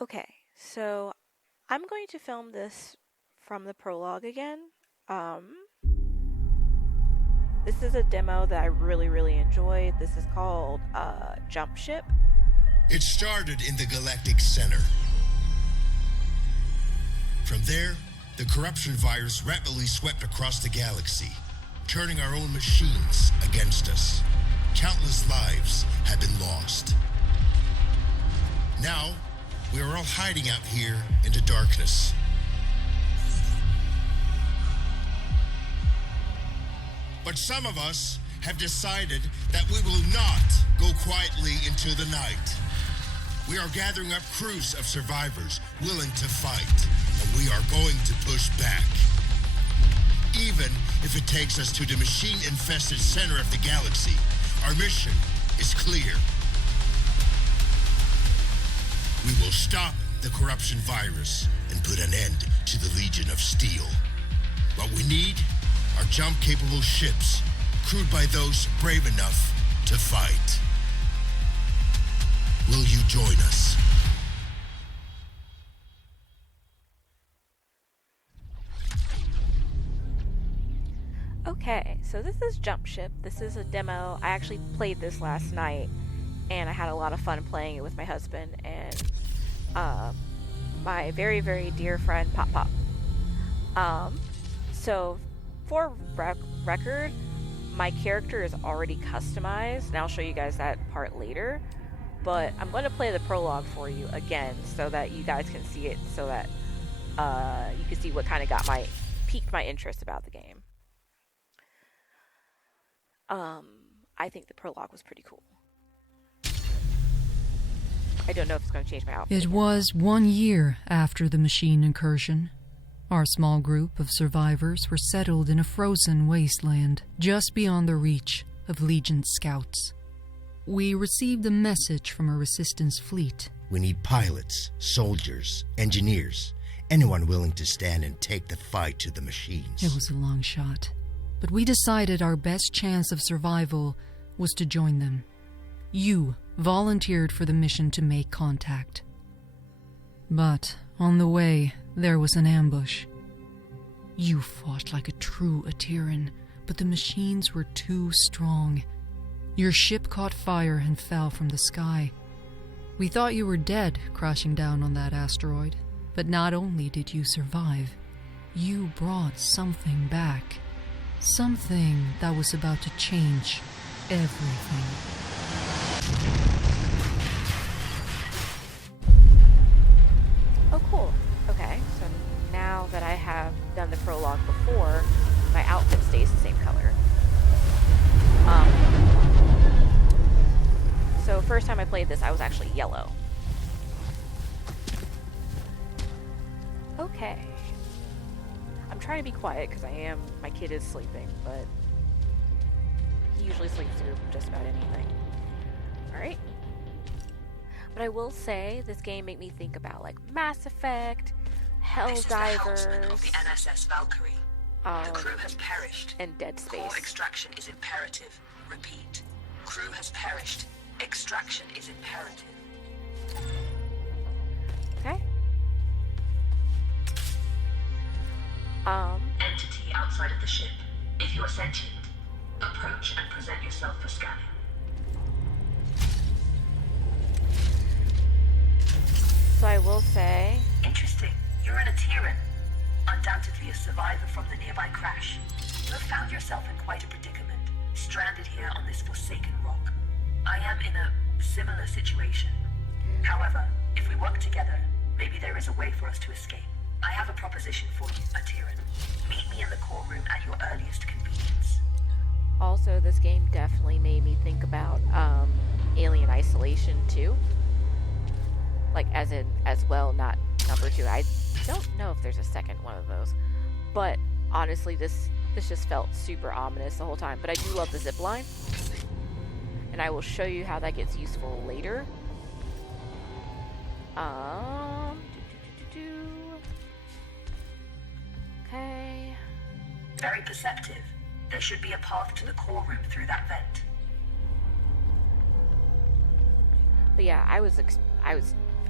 Okay, so I'm going to film this from the prologue again. This is a demo that I really enjoyed. This is called Jump Ship. It started in the Galactic Center. From there, the corruption virus rapidly swept across the galaxy, turning our own machines against us. Countless lives have been lost. Now, we are all hiding out here in the darkness. But some of us have decided that we will not go quietly into the night. We are gathering up crews of survivors willing to fight, and we are going to push back. Even if it takes us to the machine-infested center of the galaxy, our mission is clear. We will stop the corruption virus and put an end to the Legion of Steel. What we need are jump-capable ships, crewed by those brave enough to fight. Will you join us? Okay, so this is Jump Ship. This is a demo. I actually played this last night, and I had a lot of fun playing it with my husband and my very dear friend Pop Pop. So for record, my character is already customized, and I'll show you guys that part later. But I'm going to play the prologue for you again so that you guys can see it, so that you can see what kind of piqued my interest about the game. I think the prologue was pretty cool. I don't know if it's going to change my outfit. It was 1 year after the machine incursion. Our small group of survivors were settled in a frozen wasteland just beyond the reach of Legion scouts. We received a message from a resistance fleet. We need pilots, soldiers, engineers, anyone willing to stand and take the fight to the machines. It was a long shot, but we decided our best chance of survival was to join them. You volunteered for the mission to make contact. But on the way, there was an ambush. You fought like a true Atiran, but the machines were too strong. Your ship caught fire and fell from the sky. We thought you were dead, crashing down on that asteroid. But not only did you survive, you brought something back. Something that was about to change everything. Oh, cool. Okay, so now that I have done the prologue before, my outfit stays the same color. So first time I played this, I was actually yellow. Okay. I'm trying to be quiet because my kid is sleeping, but he usually sleeps through just about anything. Alright. But I will say, this game made me think about like Mass Effect, Helldivers, of the NSS Valkyrie. The crew has perished. and Dead Space. Core extraction is imperative. Repeat. Crew has perished. Extraction is imperative. Okay. Entity outside of the ship. If you are sentient, approach and present yourself for scanning. So I will say, Interesting. You're an Atiran. Undoubtedly a survivor from the nearby crash. You have found yourself in quite a predicament, stranded here on this forsaken rock. I am in a similar situation. However, if we work together, maybe there is a way for us to escape. I have a proposition for you, Atiran. Meet me in the core room at your earliest convenience. also this game definitely made me think about Alien Isolation 2. Like, as well, not number 2. I don't know if there's a second one of those. But honestly, this just felt super ominous the whole time. But I do love the zip line. And I will show you how that gets useful later. Okay. Very perceptive. There should be a path to the core room through that vent. But yeah, I was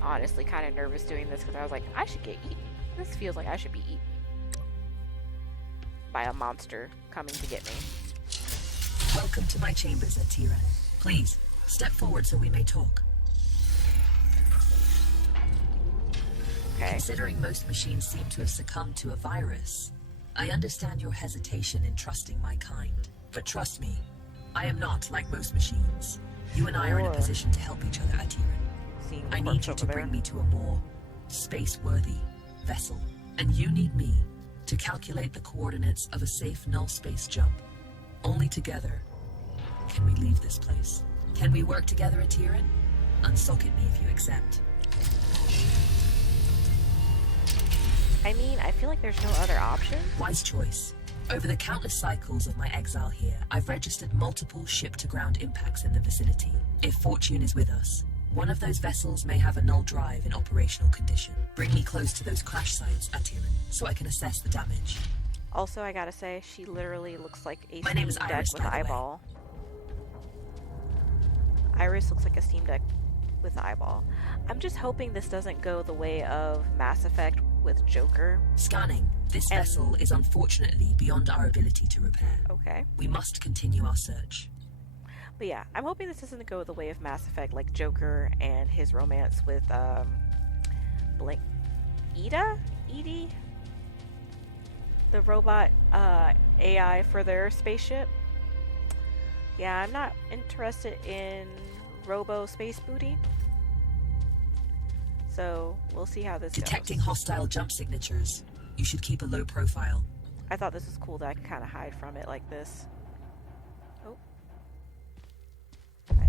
honestly kind of nervous doing this because I was like, I should get eaten. This feels like I should be eaten by a monster coming to get me. Welcome to my chambers, Atira. Please, step forward so we may talk. Okay. Considering most machines seem to have succumbed to a virus, I understand your hesitation in trusting my kind. But trust me, I am not like most machines. You and I are in a position to help each other, Atiran. I need you to bring me to a more space-worthy vessel. And you need me to calculate the coordinates of a safe null space jump. Only together can we leave this place. Can we work together, Atiran? Unsocket me if you accept. I mean, I feel like there's no other option. Wise choice. Over the countless cycles of my exile here, I've registered multiple ship-to-ground impacts in the vicinity. If fortune is with us, one of those vessels may have a null drive in operational condition. Bring me close to those crash sites, Atiran, so I can assess the damage. Also, I gotta say, she literally looks like a My name is Steam Deck Iris, with by an the way. eyeball. Iris looks like a Steam Deck with an eyeball. I'm just hoping this doesn't go the way of Mass Effect with Joker. Scanning. This vessel is unfortunately beyond our ability to repair. Okay. We must continue our search. But yeah, I'm hoping this doesn't go the way of Mass Effect like Joker and his romance with, Edie? The robot, AI for their spaceship. Yeah, I'm not interested in Robo Space Booty. So, we'll see how this Detecting goes. hostile jump signatures. You should keep a low profile. I thought this was cool that I could kind of hide from it like this. Oh. Okay.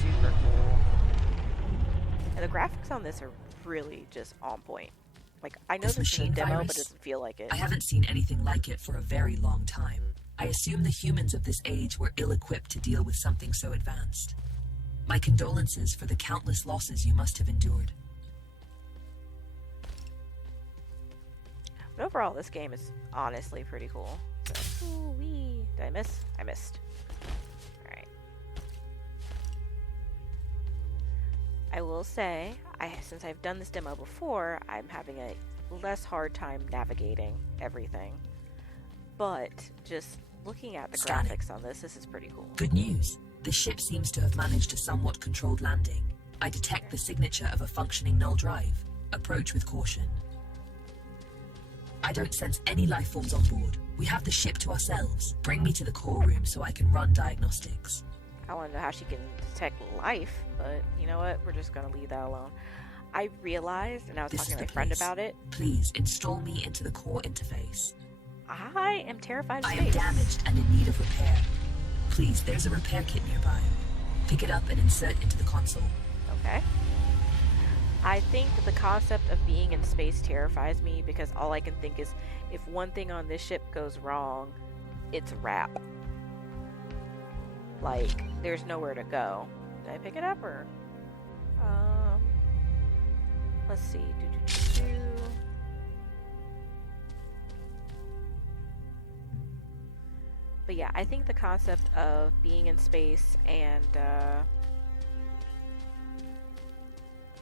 Super cool. And the graphics on this are really just on point. Like, I know This this is a machine demo, virus? but it doesn't feel like it. I haven't seen anything like it for a very long time. I assume the humans of this age were ill-equipped to deal with something so advanced. My condolences for the countless losses you must have endured. But overall, this game is honestly pretty cool. So, ooh-wee. Did I miss? I missed. Alright. I will say, since I've done this demo before, I'm having a less hard time navigating everything. But just looking at the Scanning. graphics on this is pretty cool. Good news. The ship seems to have managed a somewhat controlled landing. I detect the signature of a functioning null drive. Approach with caution. I don't sense any life forms on board. We have the ship to ourselves. Bring me to the core room so I can run diagnostics. I want to know how she can detect life, but you know what? We're just going to leave that alone. I realized, and I was This talking is to my the friend place. about it, Please install me into the core interface. I am terrified of I am space. damaged and in need of repair. Please, there's a repair kit nearby. Pick it up and insert into the console. Okay. I think the concept of being in space terrifies me because all I can think is if one thing on this ship goes wrong, it's a wrap. Like, there's nowhere to go. Did I pick it up or? Let's see. But yeah, I think the concept of being in space and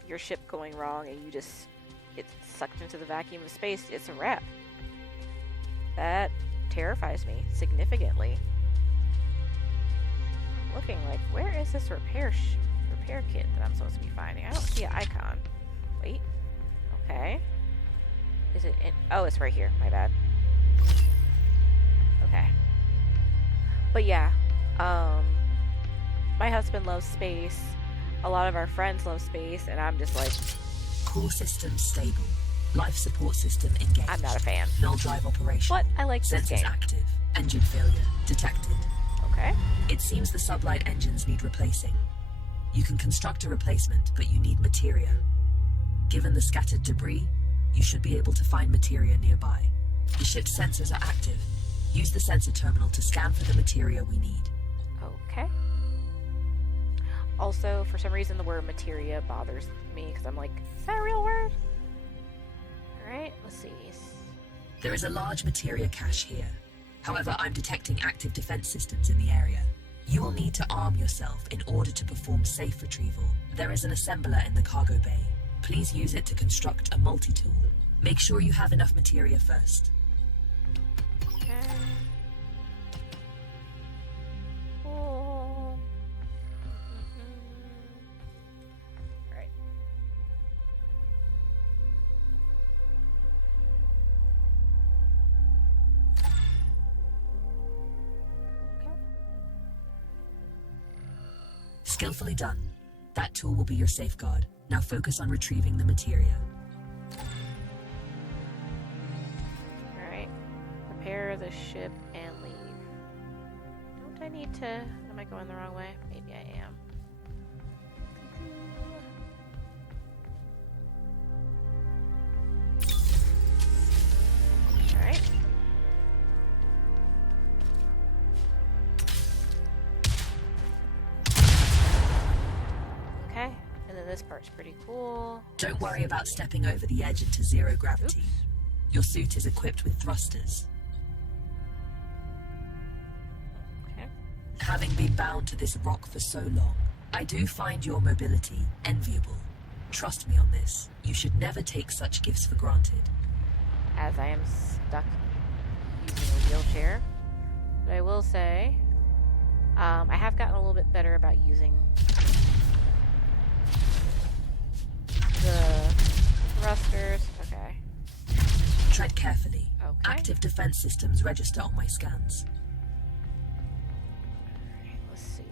your ship going wrong and you just get sucked into the vacuum of space, it's a wrap. That terrifies me significantly. I'm looking like, where is this repair kit that I'm supposed to be finding? I don't see an icon. Wait. Okay. Is it in? Oh, it's right here. My bad. Okay. But yeah, my husband loves space. A lot of our friends love space, and I'm just like, Core system stable. Life support system engaged. I'm not a fan. Null drive operation. But I like this Sensors game. active. Engine failure detected. Okay. It seems the sublight engines need replacing. You can construct a replacement, but you need materia. Given the scattered debris, you should be able to find materia nearby. The ship's sensors are active. Use the sensor terminal to scan for the materia we need. Okay. Also, for some reason, the word materia bothers me because I'm like, is that a real word? Alright, let's see. There is a large materia cache here. However, I'm detecting active defense systems in the area. You will need to arm yourself in order to perform safe retrieval. There is an assembler in the cargo bay. Please use it to construct a multi-tool. Make sure you have enough materia first. Okay. Cool. Alright. Okay. Skillfully done. That tool will be your safeguard. Now focus on retrieving the materia. Alright. Prepare the ship and leave. Don't I need to... Am I going the wrong way? Maybe I am. Alright. Okay. And then this part's pretty cool. Don't worry about stepping over the edge into zero gravity. Oops. Your suit is equipped with thrusters. Okay. Having been bound to this rock for so long, I do find your mobility enviable. Trust me on this. You should never take such gifts for granted. As I am stuck using a wheelchair. But I will say, I have gotten a little bit better about using the thrusters. Okay. Tread carefully. Okay. Active defense systems register on my scans. Alright, let's see.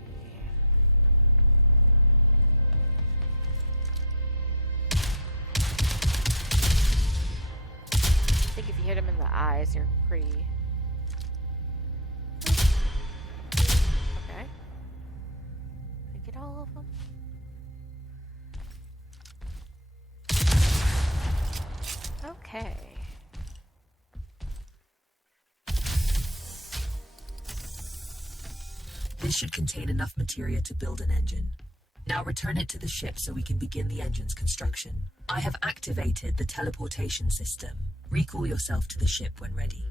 I think if you hit them in the eyes, you're pretty... Okay. Did I get all of them? Okay. This should contain enough materia to build an engine. Now return it to the ship so we can begin the engine's construction. I have activated the teleportation system. Recall yourself to the ship when ready.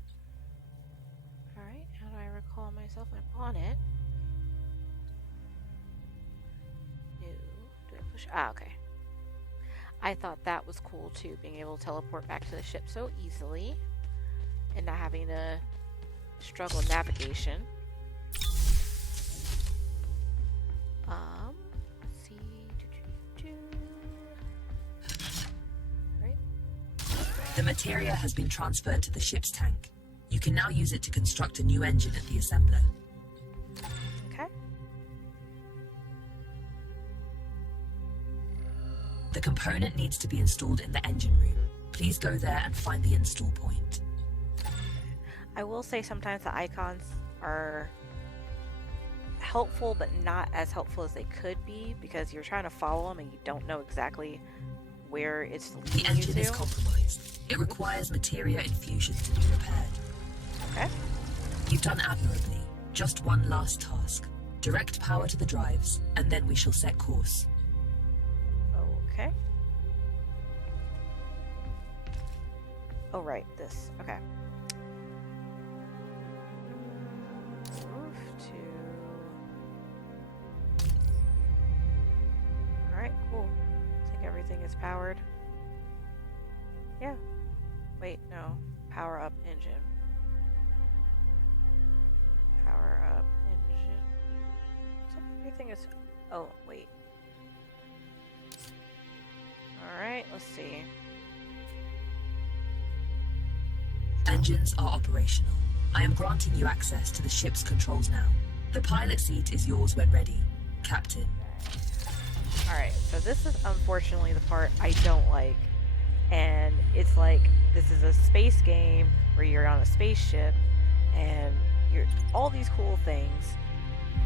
Alright, how do I recall myself? I'm on it. No. Do I push? Ah, okay. I thought that was cool too, being able to teleport back to the ship so easily and not having to struggle with navigation. Let's see. Right. The materia has been transferred to the ship's tank. You can now use it to construct a new engine at the assembler. Okay. The component needs to be installed in the engine room. Please go there and find the install point. I will say sometimes the icons are helpful, but not as helpful as they could be because you're trying to follow them and you don't know exactly where it's The leading you engine to. is compromised. It requires materia infusions to be repaired. Okay. You've done admirably. Just one last task. Direct power to the drives, and then we shall set course. Okay. Oh, right. This. Okay. Move to... Alright, cool. I think everything is powered. Yeah. Wait, no. Power up engine. Power up engine. Looks like everything is... Oh, wait. Alright, let's see. Engines are operational. I am granting you access to the ship's controls now. The pilot seat is yours when ready, Captain. Alright, so this is unfortunately the part I don't like. And it's like, this is a space game where you're on a spaceship and you're all these cool things.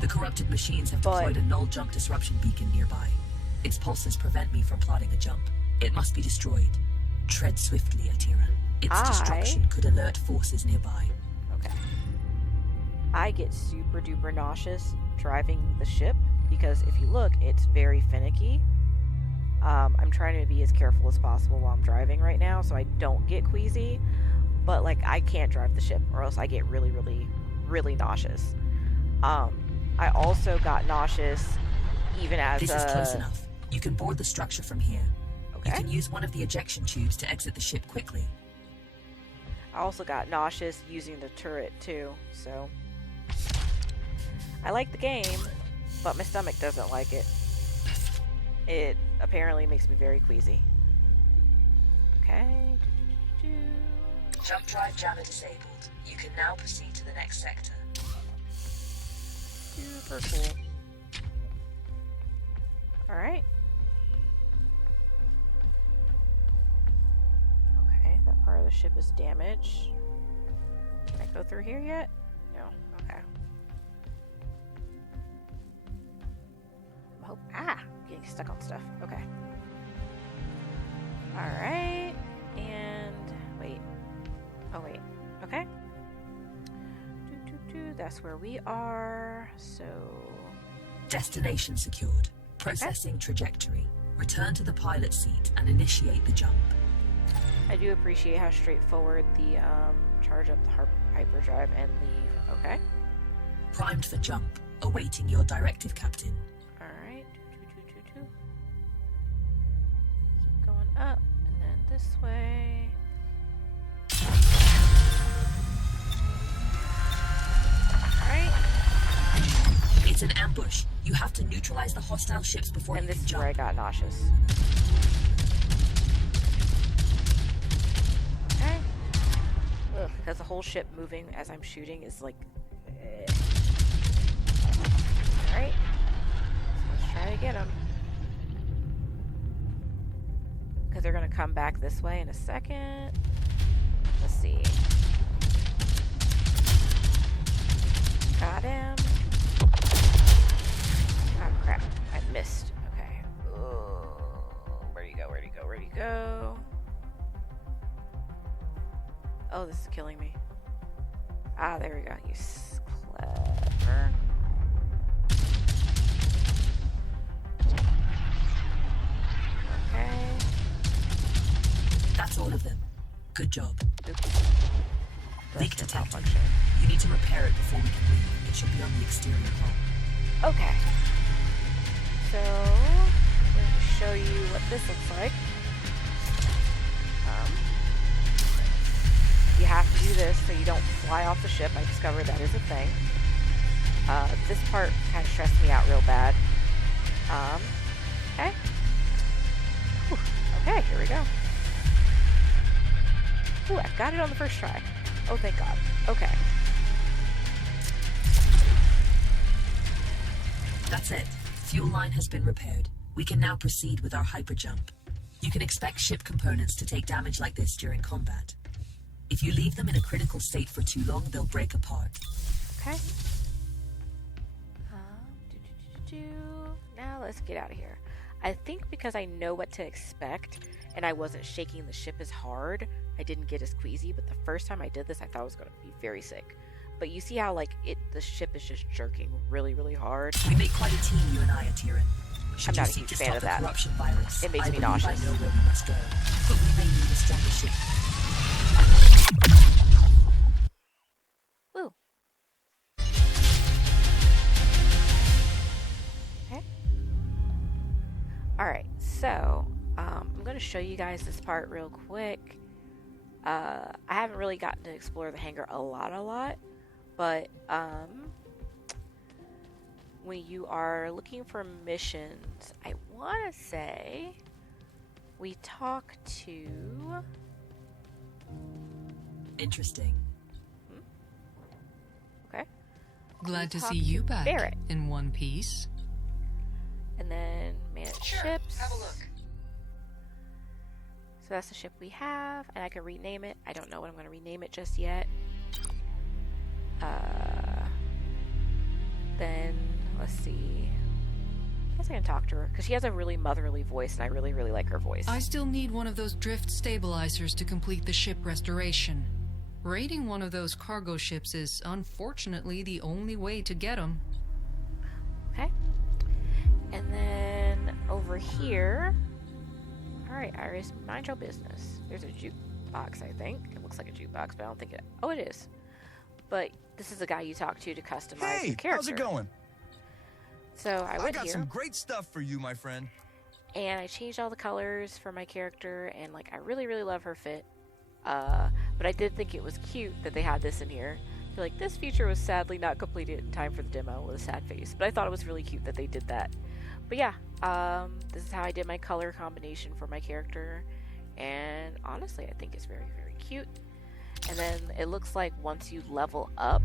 The corrupted machines have deployed a null jump disruption beacon nearby. Its pulses prevent me from plotting a jump. It must be destroyed. Tread swiftly, Atira. Its destruction could alert forces nearby. Okay. I get super duper nauseous driving the ship because if you look, it's very finicky. I'm trying to be as careful as possible while I'm driving right now so I don't get queasy. but like I can't drive the ship or else I get really, really, really nauseous. I also got nauseous even as This is close enough. You can board the structure from here. Okay. You can use one of the ejection tubes to exit the ship quickly. I also got nauseous using the turret too, so I like the game, but my stomach doesn't like it. It apparently makes me very queasy. Okay. Jump drive jammer disabled. You can now proceed to the next sector. Super cool. Alright. Okay, that part of the ship is damaged. Can I go through here yet? No. Okay. Getting stuck on stuff. Okay. Alright. And wait. Oh wait. Okay. That's where we are. So Destination secured. Processing trajectory. Return to the pilot seat and initiate the jump. I do appreciate how straightforward the charge up the hyperdrive and leave. Okay. Primed for jump. Awaiting your directive, Captain. Alright. Keep going up and then this way. Alright. It's an ambush. You have to neutralize the hostile ships before And you this can is jump. where I got nauseous. Okay. Ugh, because the whole ship moving as I'm shooting is like... Alright. Let's try to get them. Because they're going to come back this way in a second. Let's see. Got him. Oh crap, I missed. Okay. Where'd he go? Where'd he go? Where'd he go? Oh, this is killing me. Ah, there we go. You clever. Okay. That's all of them. Good job. Oops. Leak That's detected. malfunction. You need to repair it before we can leave. It should be on the exterior hull. Okay. So, I'm going to show you what this looks like. You have to do this so you don't fly off the ship. I discovered that is a thing. This part kind of stressed me out real bad. Okay. Whew. Okay, here we go. Ooh, I got it on the first try. Oh, thank God. Okay. That's it. Fuel line has been repaired. We can now proceed with our hyperjump. You can expect ship components to take damage like this during combat. If you leave them in a critical state for too long, they'll break apart. Okay. Now let's get out of here. I think because I know what to expect and I wasn't shaking the ship as hard, I didn't get as queasy, but the first time I did this, I thought I was going to be very sick. But you see how like the ship is just jerking really, really hard? We make quite a team, you and I, Atiran. Should I'm not you a seek huge to fan stop of the that. corruption virus, It makes I me believe nauseous. I know where we must go, but we may need a stronger ship. Woo. Okay. Alright, so I'm going to show you guys this part real quick. I haven't really gotten to explore the hangar a lot, but when you are looking for missions, I want to say we talk to... Interesting. Okay. Glad to talk see you back Barrett. in one piece. And then manage ships. Have a look. So that's the ship we have, and I can rename it. I don't know what I'm going to rename it just yet. Then, let's see. I guess I can talk to her, because she has a really motherly voice, and I really, really like her voice. I still need one of those drift stabilizers to complete the ship restoration. Raiding one of those cargo ships is unfortunately the only way to get them. Okay. And then, over here... Alright, Iris, mind your business. There's a jukebox. jukebox, I think. It looks like a jukebox, but I don't think it... Oh, it is. But this is the guy you talk to customize your character. How's it going? So I got here, some great stuff for you, my friend. and I changed all the colors for my character, and like I really, really love her fit. But I did think it was cute that they had this in here. I feel like this feature was sadly not completed in time for the demo with a sad face, but I thought it was really cute that they did that. But yeah, this is how I did my color combination for my character, and honestly, I think it's very, very cute. And then it looks like once you level up,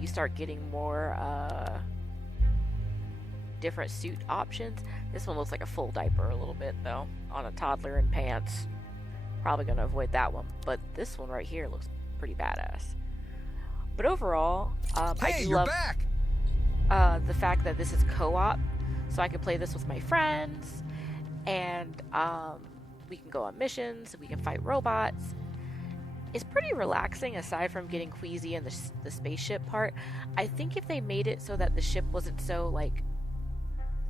you start getting more different suit options. This one looks like a full diaper a little bit though, on a toddler in pants. Probably gonna avoid that one, but this one right here looks pretty badass. But overall, I do love the fact that this is co-op, so I can play this with my friends, and we can go on missions, we can fight robots. It's pretty relaxing aside from getting queasy in the spaceship part. I think if they made it so that the ship wasn't so like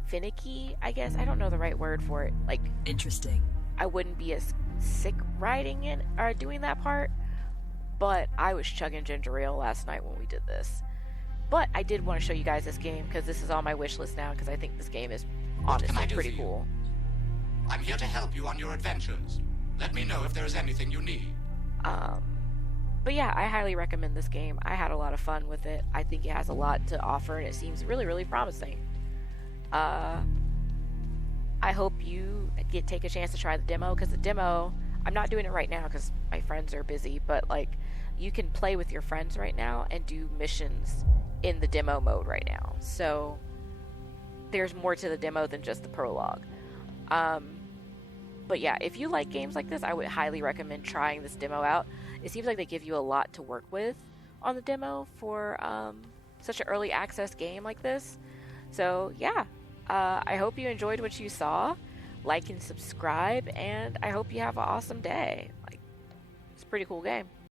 finicky, I guess, I don't know the right word for it, like interesting, I wouldn't be as sick riding it or doing that part. But I was chugging ginger ale last night when we did this. But I did want to show you guys this game because this is on my wish list now because I think this game is honestly pretty cool. I'm here to help you on your adventures. Let me know if there is anything you need. But yeah, I highly recommend this game. I had a lot of fun with it. I think it has a lot to offer and it seems really, really promising. I hope you take a chance to try the demo because the demo, I'm not doing it right now because my friends are busy, but like you can play with your friends right now and do missions in the demo mode right now. So there's more to the demo than just the prologue. But yeah, if you like games like this, I would highly recommend trying this demo out. It seems like they give you a lot to work with on the demo for such an early access game like this. So yeah, I hope you enjoyed what you saw. Like and subscribe, and I hope you have an awesome day. Like, it's a pretty cool game.